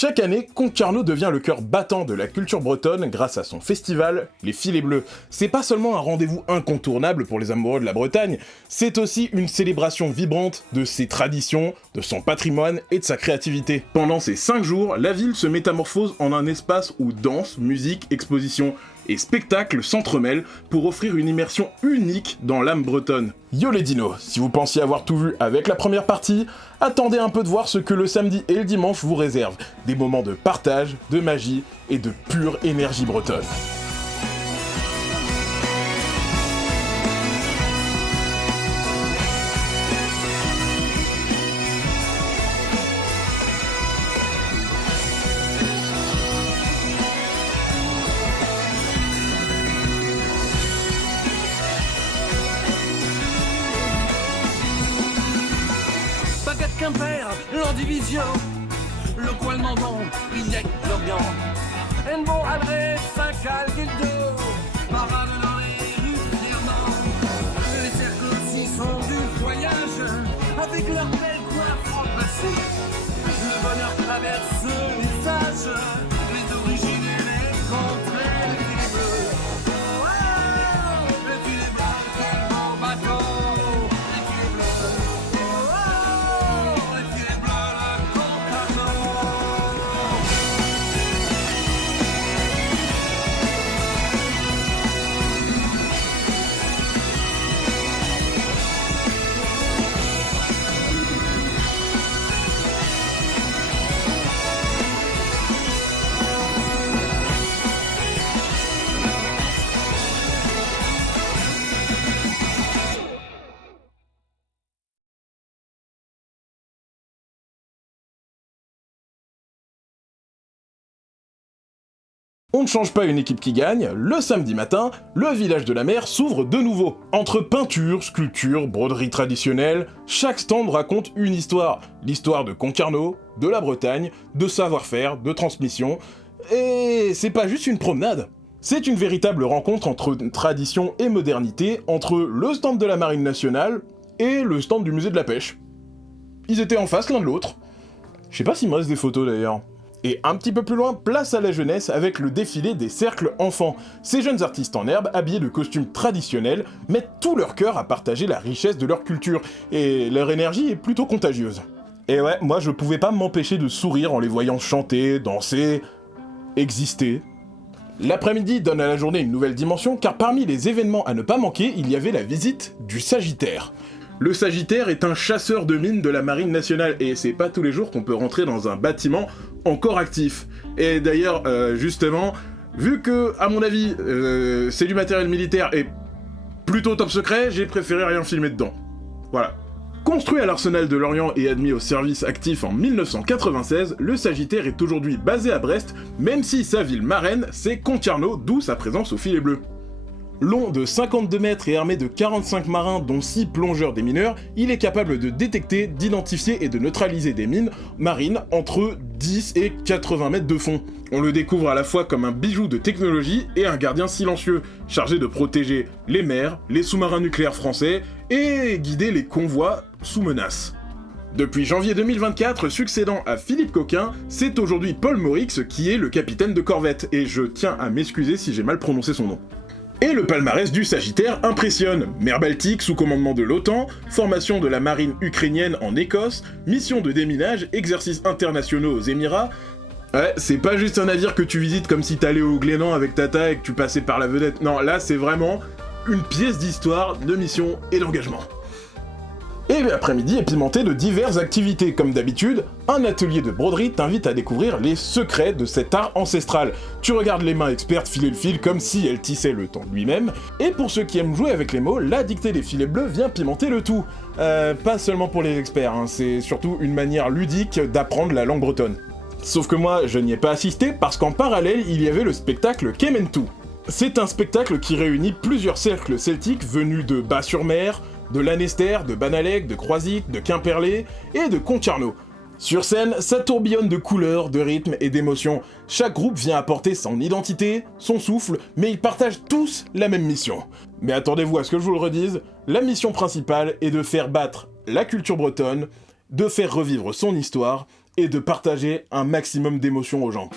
Chaque année, Concarneau devient le cœur battant de la culture bretonne grâce à son festival, les Filets Bleus. C'est pas seulement un rendez-vous incontournable pour les amoureux de la Bretagne, c'est aussi une célébration vibrante de ses traditions, de son patrimoine et de sa créativité. Pendant ces 5 jours, la ville se métamorphose en un espace où danse, musique, exposition et spectacle s'entremêlent pour offrir une immersion unique dans l'âme bretonne. Yo les dinos, si vous pensiez avoir tout vu avec la première partie, attendez un peu de voir ce que le samedi et le dimanche vous réservent. Des moments de partage, de magie et de pure énergie bretonne. Quimper, leur division, le coin le mandon, Villec, l'Orient, Enbon, Alré, Saint-Cal, Guildo, Parade dans les rues d'Hernan. Les cercles aussi sont du voyage, avec leurs belles coiffes remplacées. Le bonheur traverse les visages, les origines et les contrées, les filets bleus. Oh, les filets blancs, quel beau bateau, les filets bleus. On ne change pas une équipe qui gagne, le samedi matin, le village de la mer s'ouvre de nouveau. Entre peinture, sculpture, broderie traditionnelle, chaque stand raconte une histoire. L'histoire de Concarneau, de la Bretagne, de savoir-faire, de transmission. Et c'est pas juste une promenade. C'est une véritable rencontre entre tradition et modernité, entre le stand de la Marine nationale et le stand du musée de la pêche. Ils étaient en face l'un de l'autre. Je sais pas s'il me reste des photos d'ailleurs. Et un petit peu plus loin, place à la jeunesse avec le défilé des cercles enfants. Ces jeunes artistes en herbe, habillés de costumes traditionnels, mettent tout leur cœur à partager la richesse de leur culture, et leur énergie est plutôt contagieuse. Et ouais, moi je pouvais pas m'empêcher de sourire en les voyant chanter, danser, exister. L'après-midi donne à la journée une nouvelle dimension, car parmi les événements à ne pas manquer, il y avait la visite du Sagittaire. Le Sagittaire est un chasseur de mines de la Marine nationale, et c'est pas tous les jours qu'on peut rentrer dans un bâtiment encore actif. Et d'ailleurs, justement, vu que, à mon avis, c'est du matériel militaire et plutôt top secret, j'ai préféré rien filmer dedans. Voilà. Construit à l'Arsenal de Lorient et admis au service actif en 1996, le Sagittaire est aujourd'hui basé à Brest, même si sa ville marraine, c'est Concarneau, d'où sa présence au Filet Bleu. Long de 52 mètres et armé de 45 marins dont 6 plongeurs démineurs, il est capable de détecter, d'identifier et de neutraliser des mines marines entre 10 et 80 mètres de fond. On le découvre à la fois comme un bijou de technologie et un gardien silencieux, chargé de protéger les mers, les sous-marins nucléaires français et guider les convois sous menace. Depuis janvier 2024, succédant à Philippe Coquin, c'est aujourd'hui Paul Morix qui est le capitaine de corvette, et je tiens à m'excuser si j'ai mal prononcé son nom. Et le palmarès du Sagittaire impressionne. Mer Baltique sous commandement de l'OTAN, formation de la marine ukrainienne en Écosse, mission de déminage, exercices internationaux aux Émirats. Ouais, c'est pas juste un navire que tu visites comme si t'allais au Glénan avec Tata et que tu passais par la vedette. Non, là c'est vraiment une pièce d'histoire, de mission et d'engagement. Et l'après-midi est pimenté de diverses activités. Comme d'habitude, un atelier de broderie t'invite à découvrir les secrets de cet art ancestral. Tu regardes les mains expertes filer le fil comme si elles tissaient le temps lui-même. Et pour ceux qui aiment jouer avec les mots, la dictée des filets bleus vient pimenter le tout. Pas seulement pour les experts, hein, c'est surtout une manière ludique d'apprendre la langue bretonne. Sauf que moi, je n'y ai pas assisté parce qu'en parallèle, il y avait le spectacle Kementou. C'est un spectacle qui réunit plusieurs cercles celtiques venus de Bas-sur-Mer, de Lanester, de Banalec, de Croisic, de Quimperlé et de Concarneau. Sur scène, ça tourbillonne de couleurs, de rythmes et d'émotions. Chaque groupe vient apporter son identité, son souffle, mais ils partagent tous la même mission. Mais attendez-vous à ce que je vous le redise, la mission principale est de faire battre la culture bretonne, de faire revivre son histoire et de partager un maximum d'émotions aux gens.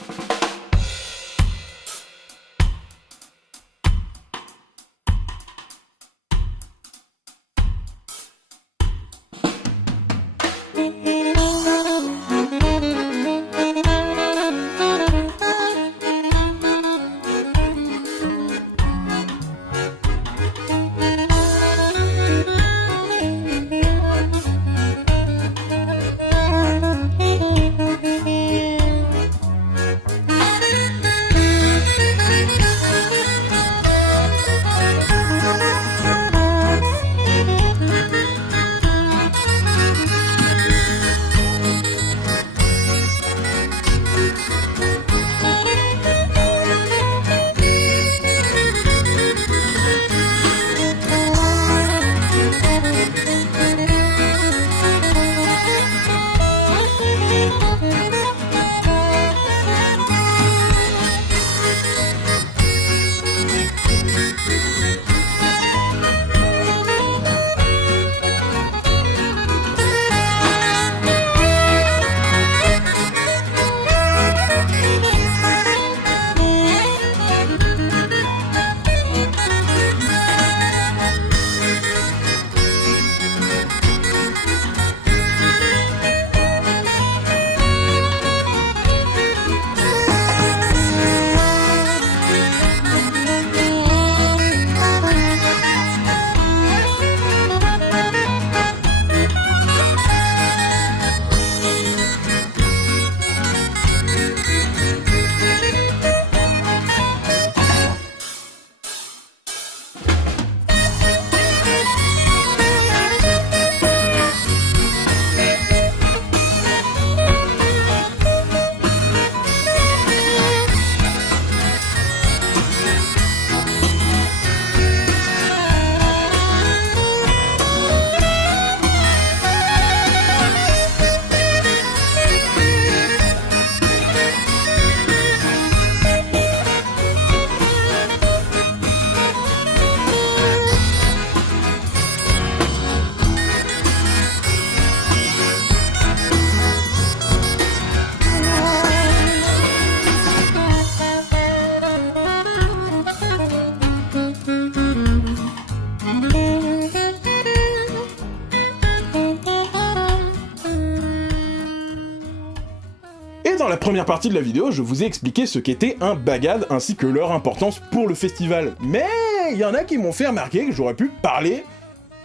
Et dans la première partie de la vidéo, je vous ai expliqué ce qu'était un bagad ainsi que leur importance pour le festival. Mais il y en a qui m'ont fait remarquer que j'aurais pu parler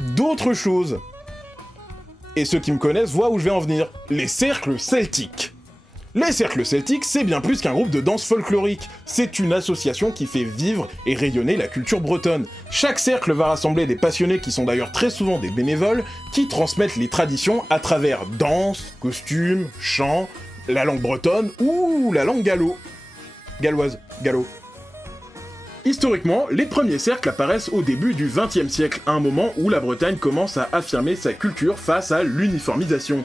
d'autre chose. Et ceux qui me connaissent voient où je vais en venir. Les cercles celtiques. Les cercles celtiques, c'est bien plus qu'un groupe de danse folklorique. C'est une association qui fait vivre et rayonner la culture bretonne. Chaque cercle va rassembler des passionnés qui sont d'ailleurs très souvent des bénévoles, qui transmettent les traditions à travers danse, costumes, chants, la langue bretonne ou la langue galloise. Historiquement, les premiers cercles apparaissent au début du XXe siècle, à un moment où la Bretagne commence à affirmer sa culture face à l'uniformisation.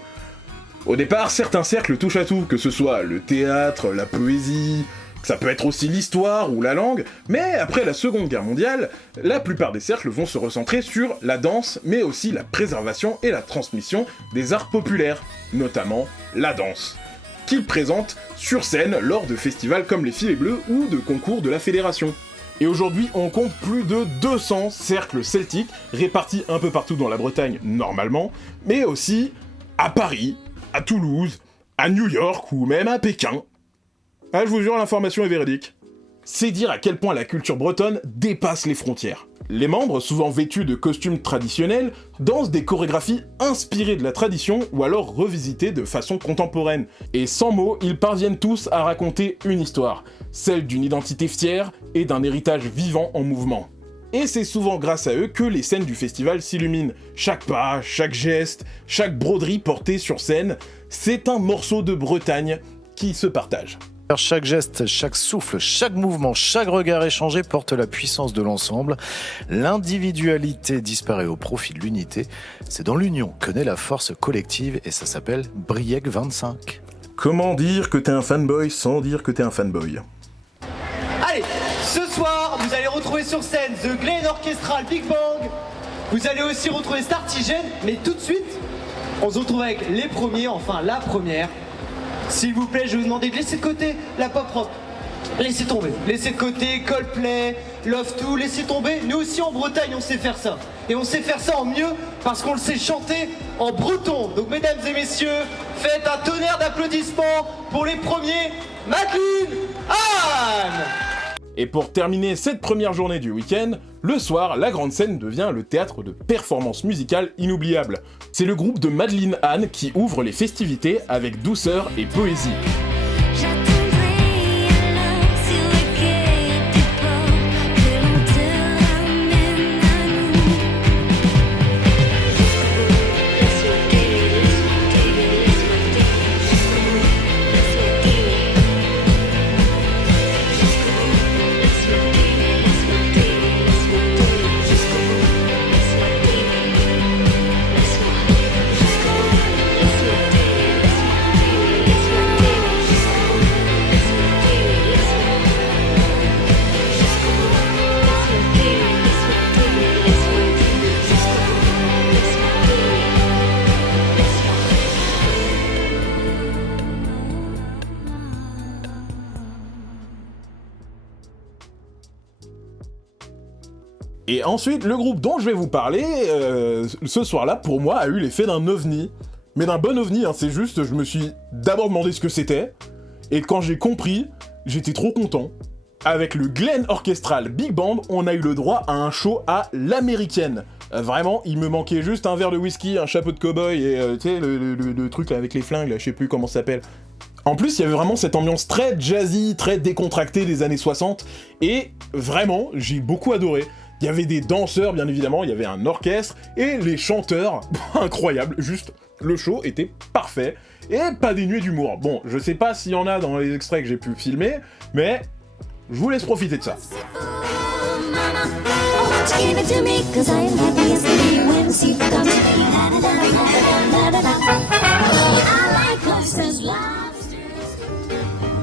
Au départ, certains cercles touchent à tout, que ce soit le théâtre, la poésie, ça peut être aussi l'histoire ou la langue, mais après la Seconde Guerre mondiale, la plupart des cercles vont se recentrer sur la danse, mais aussi la préservation et la transmission des arts populaires, notamment la danse, qu'ils présentent sur scène lors de festivals comme les Filets Bleus ou de concours de la Fédération. Et aujourd'hui, on compte plus de 200 cercles celtiques, répartis un peu partout dans la Bretagne normalement, mais aussi à Paris, à Toulouse, à New York ou même à Pékin. Ah, je vous jure, l'information est véridique. C'est dire à quel point la culture bretonne dépasse les frontières. Les membres, souvent vêtus de costumes traditionnels, dansent des chorégraphies inspirées de la tradition ou alors revisitées de façon contemporaine. Et sans mots, ils parviennent tous à raconter une histoire, celle d'une identité fière et d'un héritage vivant en mouvement. Et c'est souvent grâce à eux que les scènes du festival s'illuminent. Chaque pas, chaque geste, chaque broderie portée sur scène, c'est un morceau de Bretagne qui se partage. Chaque geste, chaque souffle, chaque mouvement, chaque regard échangé porte la puissance de l'ensemble. L'individualité disparaît au profit de l'unité. C'est dans l'union que naît la force collective et ça s'appelle Briec 25. Comment dire que t'es un fanboy sans dire que t'es un fanboy ? Allez, ce soir, vous allez retrouver sur scène The Glen Orchestral Big Bang. Vous allez aussi retrouver Startigène, mais tout de suite, on se retrouve avec les premiers, enfin la première, S'il vous plaît, je vais vous demander de laisser de côté la pop rock. Laissez tomber. Laissez de côté Coldplay, Love To, laissez tomber. Nous aussi en Bretagne, on sait faire ça. Et on sait faire ça en mieux parce qu'on le sait chanter en breton. Donc mesdames et messieurs, faites un tonnerre d'applaudissements pour les premiers Madeleine Anne. Et pour terminer cette première journée du week-end, le soir, la grande scène devient le théâtre de performances musicales inoubliables. C'est le groupe de Madeleine Anne qui ouvre les festivités avec douceur et poésie. Et ensuite, le groupe dont je vais vous parler, ce soir-là, pour moi, a eu l'effet d'un ovni. Mais d'un bon ovni, hein, c'est juste, je me suis d'abord demandé ce que c'était, et quand j'ai compris, j'étais trop content. Avec le Glen Orchestral Big Band, on a eu le droit à un show à l'américaine. Vraiment, il me manquait juste un verre de whisky, un chapeau de cow-boy, et tu sais, le truc là, avec les flingues, là, je sais plus comment ça s'appelle. En plus, il y avait vraiment cette ambiance très jazzy, très décontractée des années 60, et vraiment, j'ai beaucoup adoré. Il y avait des danseurs, bien évidemment, il y avait un orchestre, et les chanteurs, incroyable, juste, le show était parfait, et pas dénué d'humour. Bon, je sais pas s'il y en a dans les extraits que j'ai pu filmer, mais je vous laisse profiter de ça.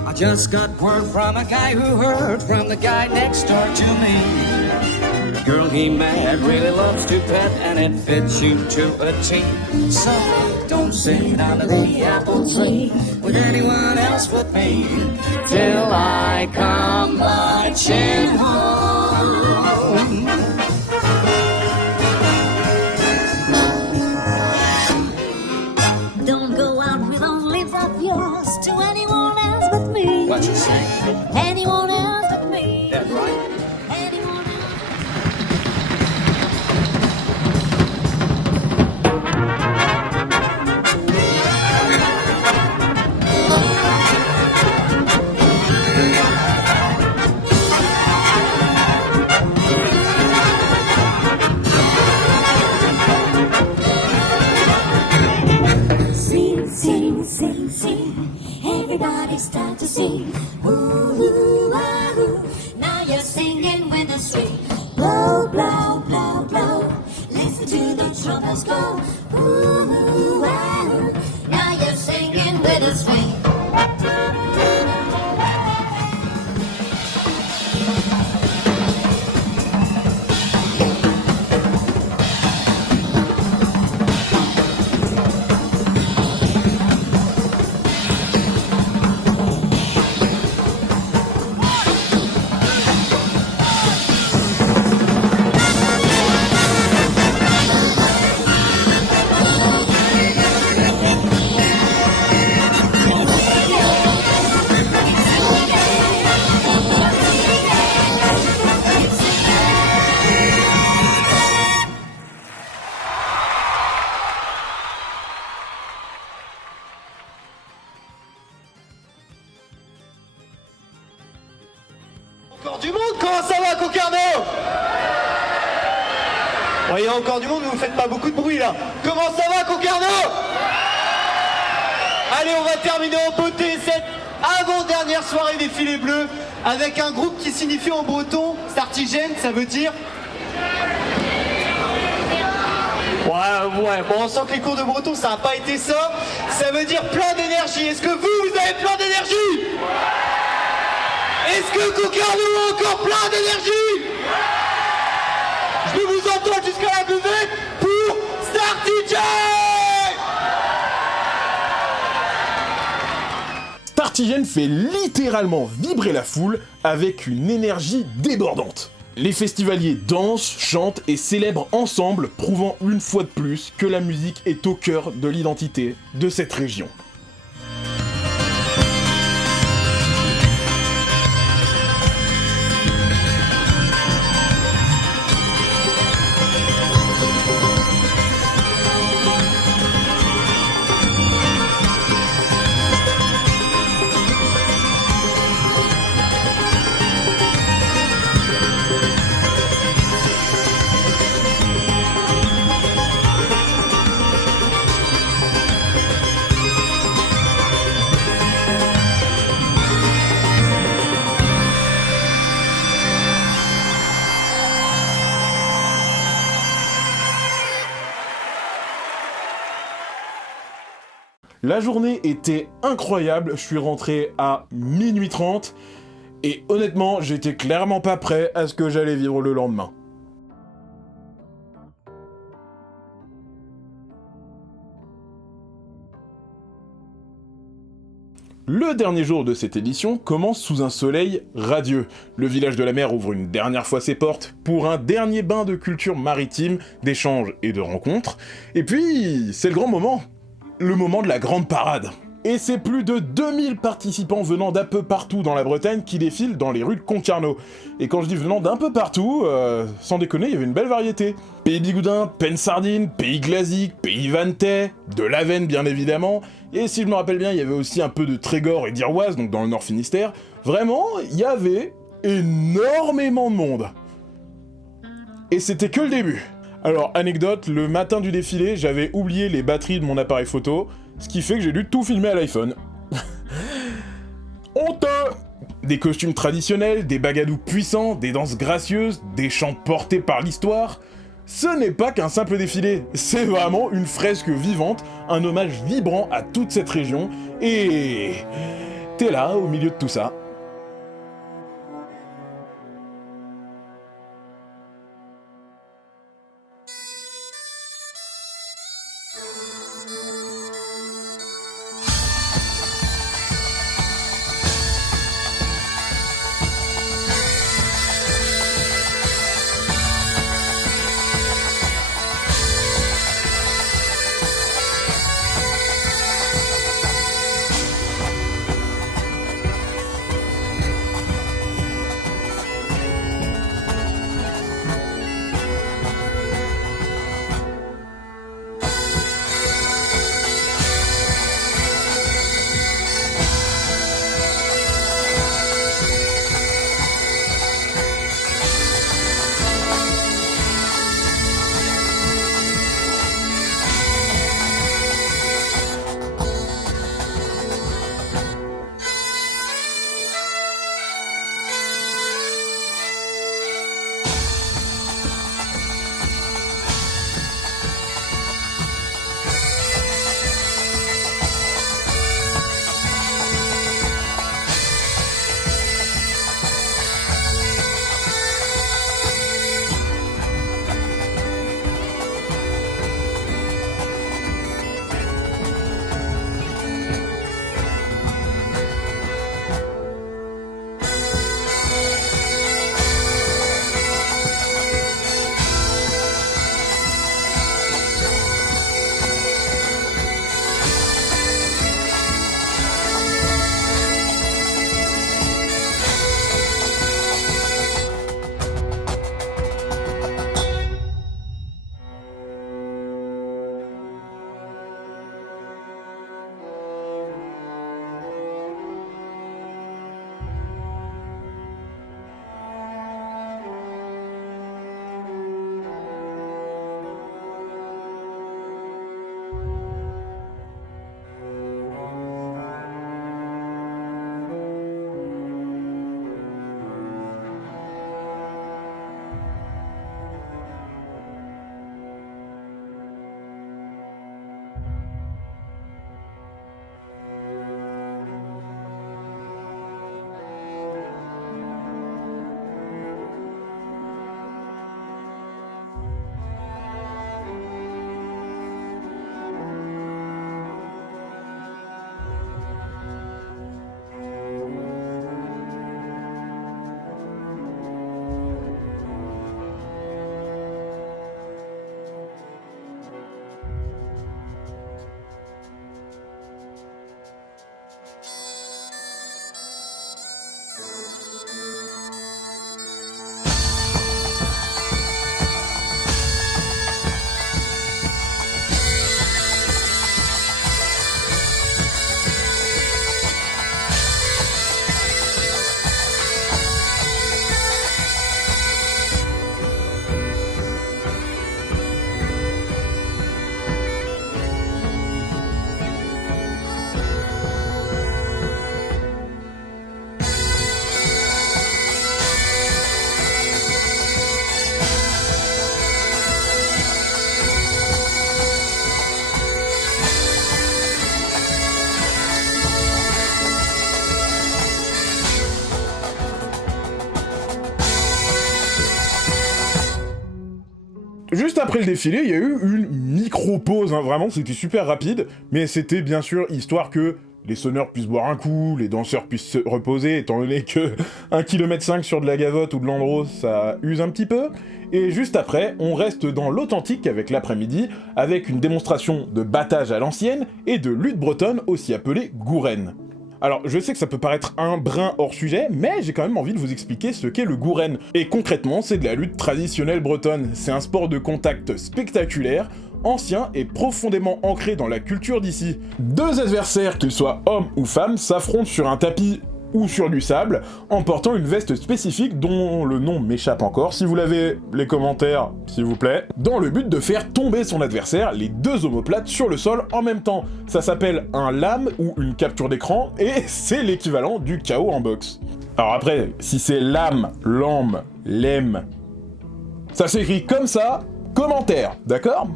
I just got word from a guy who heard from the guy next door to me. The girl he met really loves to pet and it fits you to a T. So don't sit under the apple tree with anyone else but me till I come marching home. Don't go out with those lips of yours to anyone else but me. What you say? Anyone else but me. That right? Anyone else. Sing, sing, sing, sing. Everybody start to sing. Ooh, ooh, ah, ooh. Now you're singing with the string. Blow, blow, blow, blow. Listen to the trumpets go. Ooh, ooh, ah, ooh. Now you're singing with the string. Encore du monde, comment ça va, Concarneau? Bon, il y a encore du monde, mais vous faites pas beaucoup de bruit là. Comment ça va, Concarneau? Allez, on va terminer en beauté cette avant-dernière soirée des filets bleus avec un groupe qui signifie en breton Sartigène, ça veut dire. Ouais, bon, on sent que les cours de breton ça n'a pas été ça. Ça veut dire plein d'énergie. Est-ce que vous avez plein d'énergie? Est-ce que Concarneau a encore plein d'énergie? Je vais vous entendre jusqu'à la buvette pour Sartigène. Martigène fait littéralement vibrer la foule avec une énergie débordante. Les festivaliers dansent, chantent et célèbrent ensemble, prouvant une fois de plus que la musique est au cœur de l'identité de cette région. La journée était incroyable, je suis rentré à minuit 30 et honnêtement, j'étais clairement pas prêt à ce que j'allais vivre le lendemain. Le dernier jour de cette édition commence sous un soleil radieux. Le village de la mer ouvre une dernière fois ses portes pour un dernier bain de culture maritime, d'échanges et de rencontres. Et puis, c'est le grand moment. Le moment de la grande parade. Et c'est plus de 2000 participants venant d'un peu partout dans la Bretagne qui défilent dans les rues de Concarneau. Et quand je dis venant d'un peu partout, sans déconner, il y avait une belle variété. Pays Bigoudin, Penn-Sardine, Pays Glazic, Pays Vantais, de l'Avenne bien évidemment, et si je me rappelle bien, il y avait aussi un peu de Trégor et d'Iroise, donc dans le Nord Finistère. Vraiment, il y avait énormément de monde. Et c'était que le début. Alors, anecdote, le matin du défilé, j'avais oublié les batteries de mon appareil photo, ce qui fait que j'ai dû tout filmer à l'iPhone. Honteux! Des costumes traditionnels, des bagadous puissants, des danses gracieuses, des chants portés par l'histoire. Ce n'est pas qu'un simple défilé, c'est vraiment une fresque vivante, un hommage vibrant à toute cette région, et... t'es là, au milieu de tout ça. Juste après le défilé, il y a eu une micro-pause, hein, vraiment, c'était super rapide, mais c'était bien sûr histoire que les sonneurs puissent boire un coup, les danseurs puissent se reposer, étant donné que 1,5 km sur de la gavotte ou de l'andro, ça use un petit peu. Et juste après, on reste dans l'authentique avec l'après-midi, avec une démonstration de battage à l'ancienne et de lutte bretonne, aussi appelée gouren. Alors, je sais que ça peut paraître un brin hors sujet, mais j'ai quand même envie de vous expliquer ce qu'est le gouren. Et concrètement, c'est de la lutte traditionnelle bretonne. C'est un sport de contact spectaculaire, ancien et profondément ancré dans la culture d'ici. Deux adversaires, qu'ils soient hommes ou femmes, s'affrontent sur un tapis ou sur du sable, en portant une veste spécifique dont le nom m'échappe encore. Si vous l'avez, les commentaires, s'il vous plaît. Dans le but de faire tomber son adversaire, les deux omoplates sur le sol en même temps. Ça s'appelle un lame ou une capture d'écran, et c'est l'équivalent du KO en boxe. Alors après, si c'est lame, lambe, lemme, ça s'écrit comme ça, commentaire, d'accord ?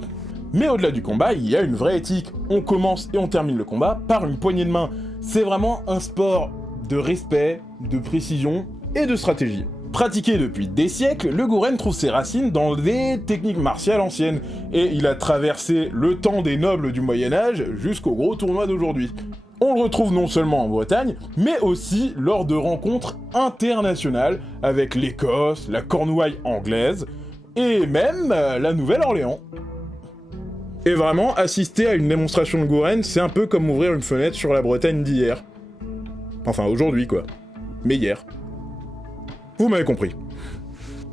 Mais au-delà du combat, il y a une vraie éthique. On commence et on termine le combat par une poignée de main. C'est vraiment un sport de respect, de précision et de stratégie. Pratiqué depuis des siècles, le gouren trouve ses racines dans des techniques martiales anciennes, et il a traversé le temps des nobles du Moyen-Âge jusqu'au gros tournoi d'aujourd'hui. On le retrouve non seulement en Bretagne, mais aussi lors de rencontres internationales avec l'Écosse, la Cornouaille anglaise, et même la Nouvelle-Orléans. Et vraiment, assister à une démonstration de gouren, c'est un peu comme ouvrir une fenêtre sur la Bretagne d'hier. Enfin, aujourd'hui, quoi. Mais hier. Vous m'avez compris.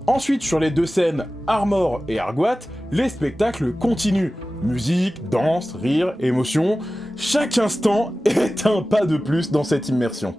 Ensuite, sur les deux scènes, Armor et Argoat, les spectacles continuent. Musique, danse, rire, émotion, chaque instant est un pas de plus dans cette immersion.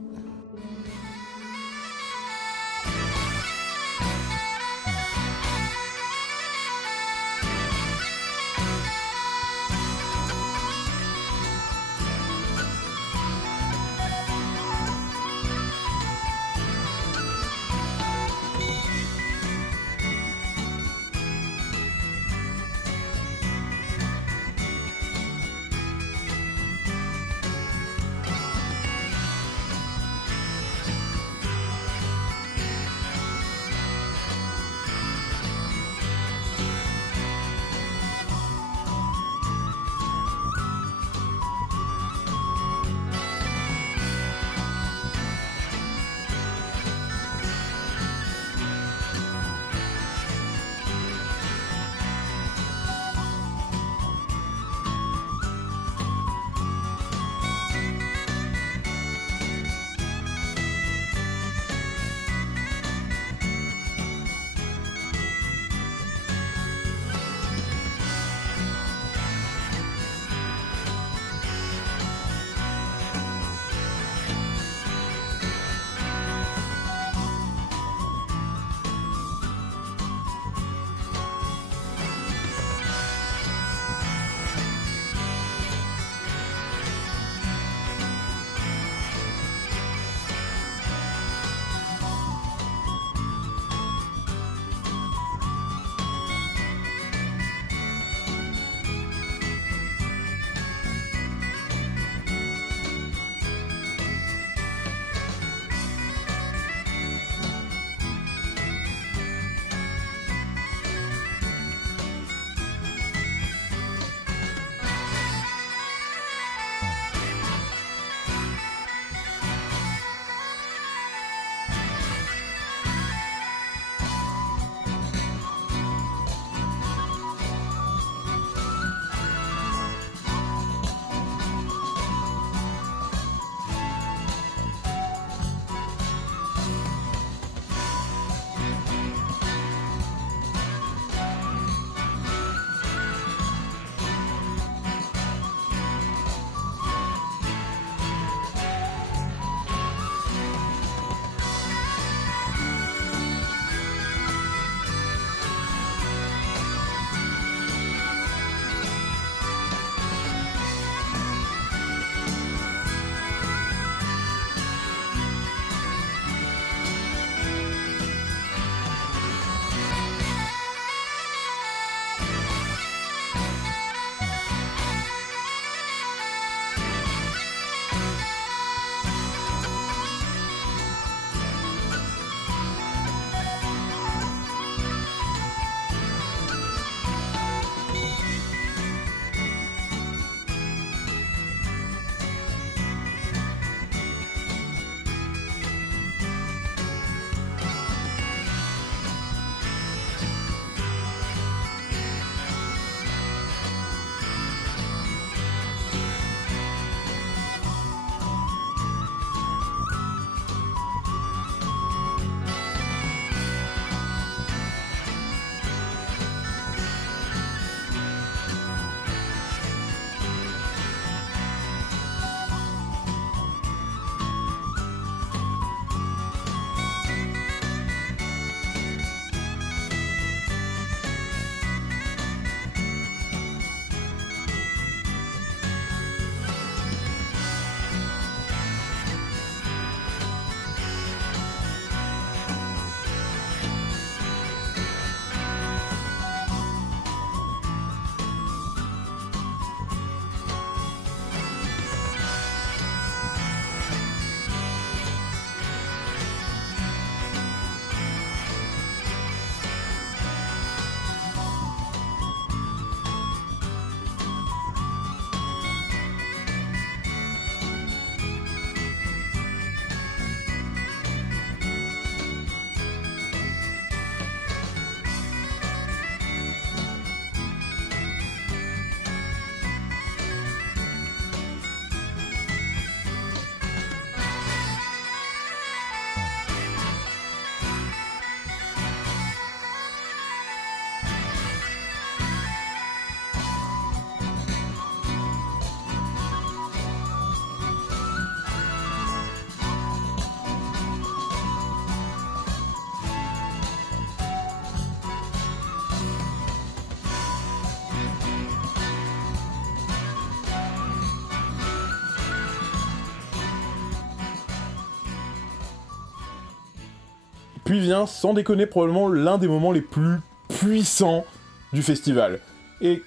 Puis vient, sans déconner, probablement l'un des moments les plus puissants du festival. Et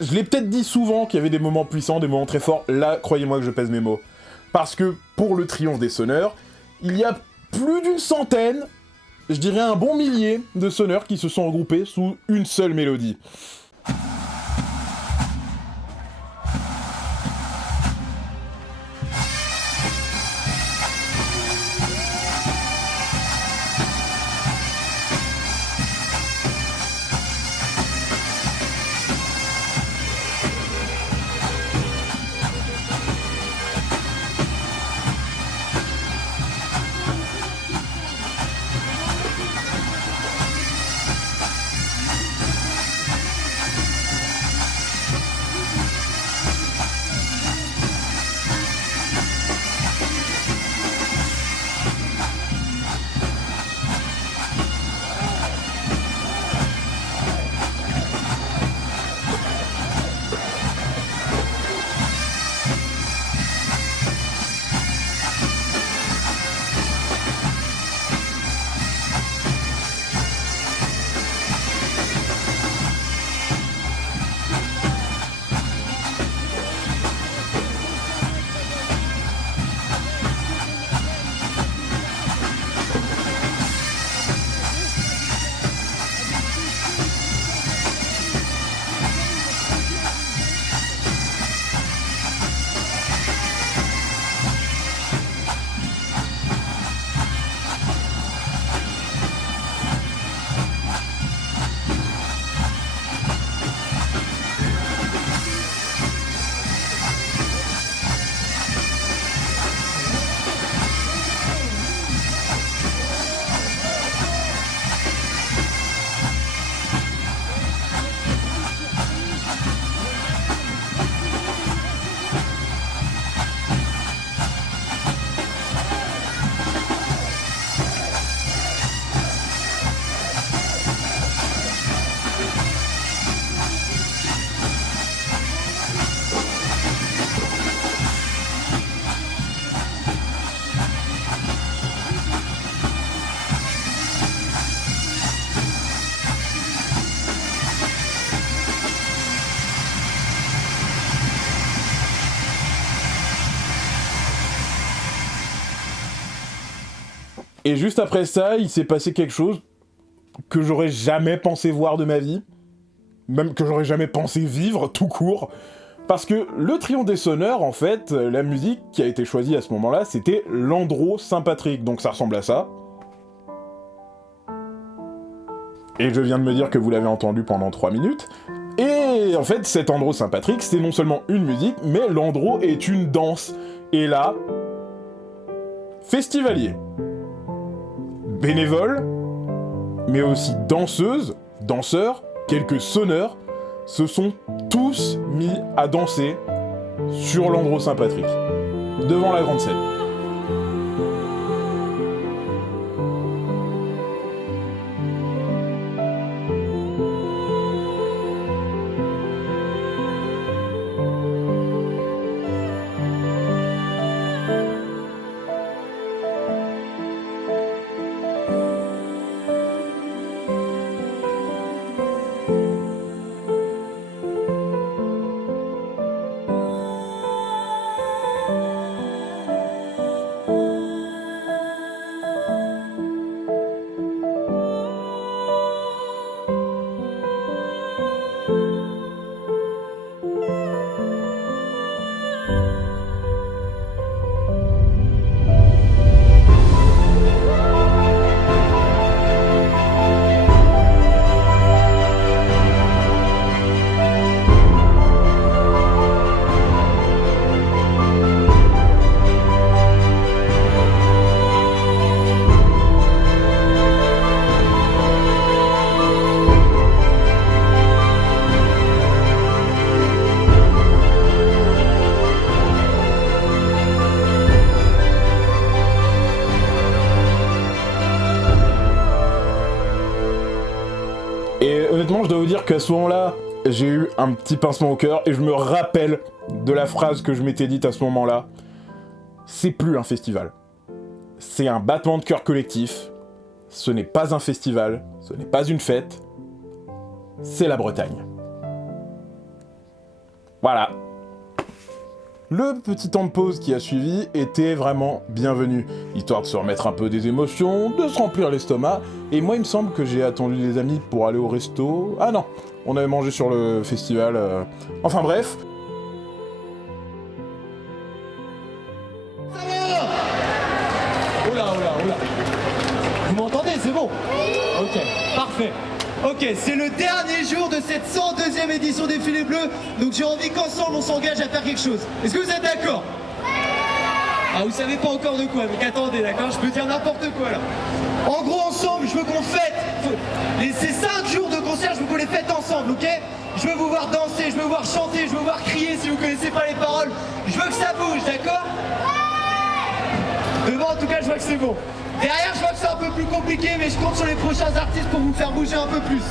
je l'ai peut-être dit souvent qu'il y avait des moments puissants, des moments très forts. Là, croyez-moi que je pèse mes mots. Parce que, pour le triomphe des sonneurs, il y a plus d'une centaine, je dirais un bon millier, de sonneurs qui se sont regroupés sous une seule mélodie. Et juste après ça, il s'est passé quelque chose que j'aurais jamais pensé voir de ma vie, même que j'aurais jamais pensé vivre, tout court. Parce que le triomphe des sonneurs, en fait, la musique qui a été choisie à ce moment-là, c'était l'Andro Saint-Patrick, donc ça ressemble à ça. Et je viens de me dire que vous l'avez entendu pendant 3 minutes. Et en fait, cet Andro Saint-Patrick, c'est non seulement une musique, mais l'Andro est une danse. Et là, festivalier, bénévoles, mais aussi danseuses, danseurs, quelques sonneurs, se sont tous mis à danser sur l'Andro Saint-Patrick, devant la grande scène. Et honnêtement, je dois vous dire qu'à ce moment-là, j'ai eu un petit pincement au cœur et je me rappelle de la phrase que je m'étais dite à ce moment-là. C'est plus un festival. C'est un battement de cœur collectif. ce n'est pas un festival, ce n'est pas une fête, c'est la Bretagne. Voilà. Le petit temps de pause qui a suivi était vraiment bienvenu, histoire de se remettre un peu des émotions, de se remplir l'estomac, et moi il me semble que j'ai attendu les amis pour aller au resto... Ah non, on avait mangé sur le festival... Enfin bref... Oula. Vous m'entendez, c'est bon? Ok, parfait. Ok, c'est le dernier jour de cette 102e édition des Filets Bleus, donc j'ai envie qu'ensemble on s'engage à faire quelque chose. Est-ce que vous êtes d'accord? Ah, vous savez pas encore de quoi, mais attendez, d'accord? Je peux dire n'importe quoi là. En gros, ensemble, je veux qu'on fête. Ces 5 jours de concert, je veux qu'on les fête ensemble, ok? Je veux vous voir danser, je veux vous voir chanter, je veux vous voir crier si vous connaissez pas les paroles. Je veux que ça bouge, d'accord? Devant, en tout cas, je vois que c'est bon. Derrière, je vois que c'est un peu plus compliqué, mais je compte sur les prochains artistes pour vous faire bouger un peu plus.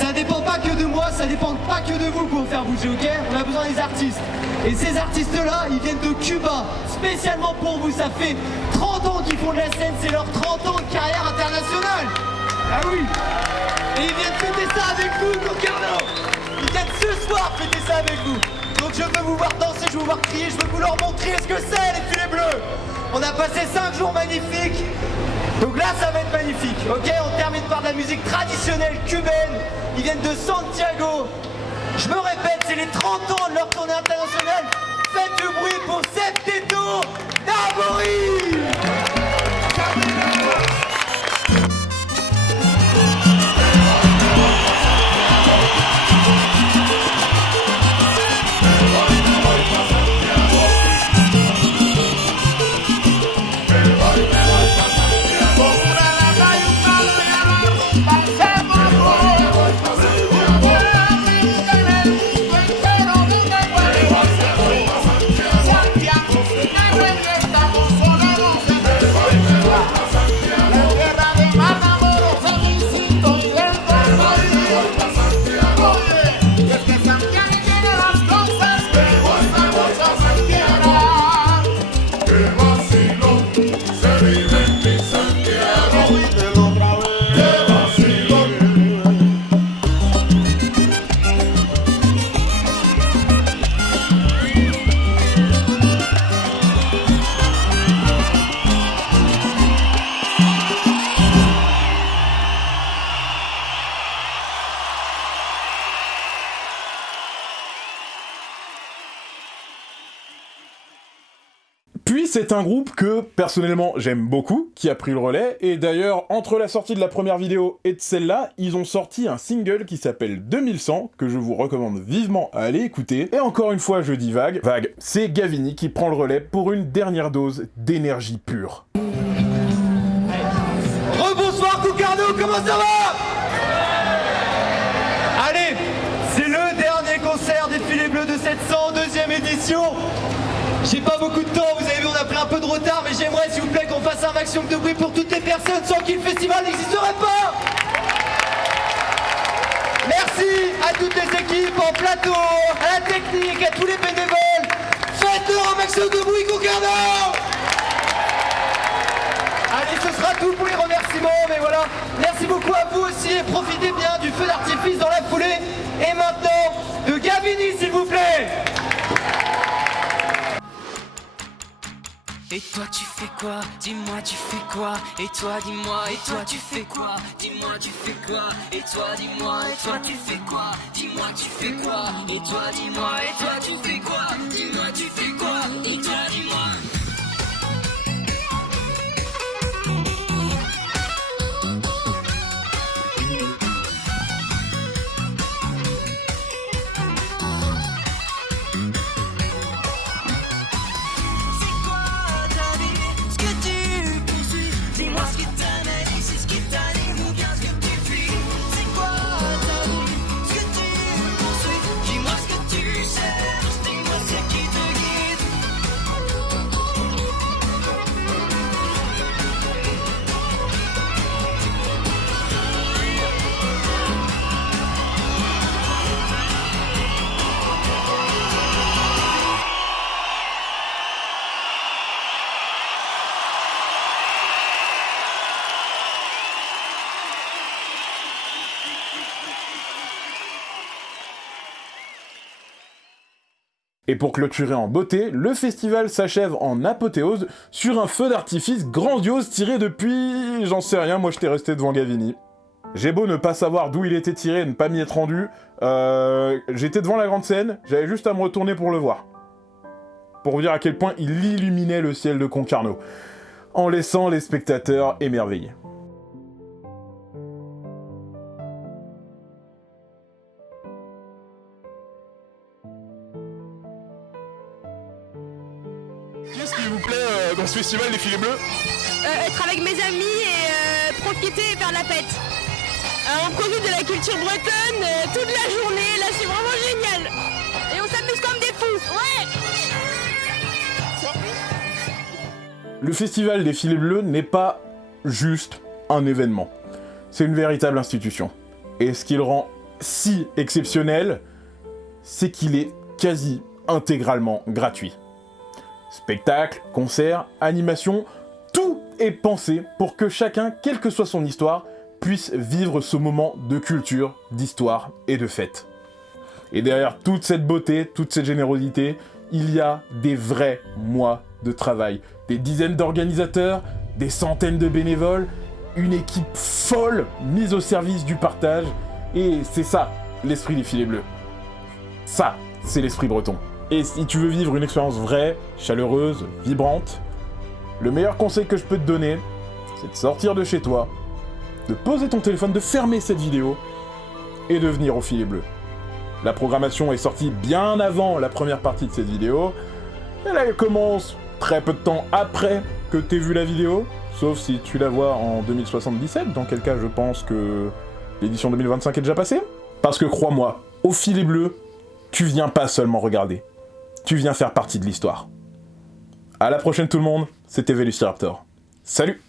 Ça dépend pas que de moi, ça dépend pas que de vous pour vous faire bouger, ok? On a besoin des artistes. Et ces artistes-là, ils viennent de Cuba, spécialement pour vous. Ça fait 30 ans qu'ils font de la scène, c'est leur 30 ans de carrière internationale. Ah oui. Et ils viennent fêter ça avec vous, Concarneau. Ils viennent ce soir fêter ça avec vous. Donc je veux vous voir danser, je veux vous voir crier, je veux vous leur montrer ce que c'est les Filets Bleus. On a passé 5 jours magnifiques. Donc là ça va être magnifique, ok? On termine par de la musique traditionnelle cubaine. Ils viennent de Santiago. Je me répète, c'est les 30 ans de leur tournée internationale. Faites du bruit pour Septeto d'Arbory. Puis c'est un groupe que, personnellement, j'aime beaucoup, qui a pris le relais, et d'ailleurs, entre la sortie de la première vidéo et de celle-là, ils ont sorti un single qui s'appelle 2100, que je vous recommande vivement à aller écouter, et encore une fois, je dis vague, c'est Gavini qui prend le relais pour une dernière dose d'énergie pure. Rebonsoir Concarneau, comment ça va? Allez, c'est le dernier concert des Filets Bleus de cette 102e édition. J'ai pas beaucoup de temps, vous avez vu, on a pris un peu de retard, mais j'aimerais s'il vous plaît qu'on fasse un maximum de bruit pour toutes les personnes sans qui le festival n'existerait pas. Merci à toutes les équipes en plateau, à la technique, à tous les bénévoles. Faites-leur un maximum de bruit, Concarneau. Allez, ce sera tout pour les remerciements, mais voilà. Merci beaucoup à vous aussi et profitez bien du feu d'artifice dans la foulée. Et maintenant, de Gavini, s'il vous plaît. Et toi tu fais quoi? Dis-moi tu fais quoi? Et toi dis-moi, et toi tu fais quoi? Dis-moi tu fais quoi? Et toi dis-moi, et toi tu fais quoi? Dis-moi tu fais quoi? Et toi dis-moi, et toi tu fais quoi? Dis-moi tu fais quoi? Et toi dis-moi. Dis-moi ce que tu sais, dis-moi Et pour clôturer en beauté, le festival s'achève en apothéose sur un feu d'artifice grandiose tiré depuis... j'en sais rien, moi j'étais resté devant Gavini. J'ai beau ne pas savoir d'où il était tiré et ne pas m'y être rendu, j'étais devant la grande scène, j'avais juste à me retourner pour le voir. Pour vous dire à quel point il illuminait le ciel de Concarneau, en laissant les spectateurs émerveillés. Qu'est-ce qui vous plaît dans ce festival des filets bleus? Être avec mes amis et profiter et faire la fête. On profite de la culture bretonne toute la journée, là c'est vraiment génial. Et on s'amuse comme des fous, ouais. Le festival des filets bleus n'est pas juste un événement, c'est une véritable institution. Et ce qui le rend si exceptionnel, c'est qu'il est quasi intégralement gratuit. Spectacles, concerts, animations, tout est pensé pour que chacun, quelle que soit son histoire, puisse vivre ce moment de culture, d'histoire et de fête. Et derrière toute cette beauté, toute cette générosité, il y a des vrais mois de travail. Des dizaines d'organisateurs, des centaines de bénévoles, une équipe folle mise au service du partage. Et c'est ça, l'esprit des filets bleus. Ça, c'est l'esprit breton. Et si tu veux vivre une expérience vraie, chaleureuse, vibrante, le meilleur conseil que je peux te donner, c'est de sortir de chez toi, de poser ton téléphone, de fermer cette vidéo, et de venir au filet bleu. La programmation est sortie bien avant la première partie de cette vidéo, elle commence très peu de temps après que t'aies vu la vidéo, sauf si tu la vois en 2077, dans quel cas je pense que l'édition 2025 est déjà passée. Parce que crois-moi, au filet bleu, tu viens pas seulement regarder, tu viens faire partie de l'histoire. À la prochaine tout le monde, c'était Velociraptor. Salut!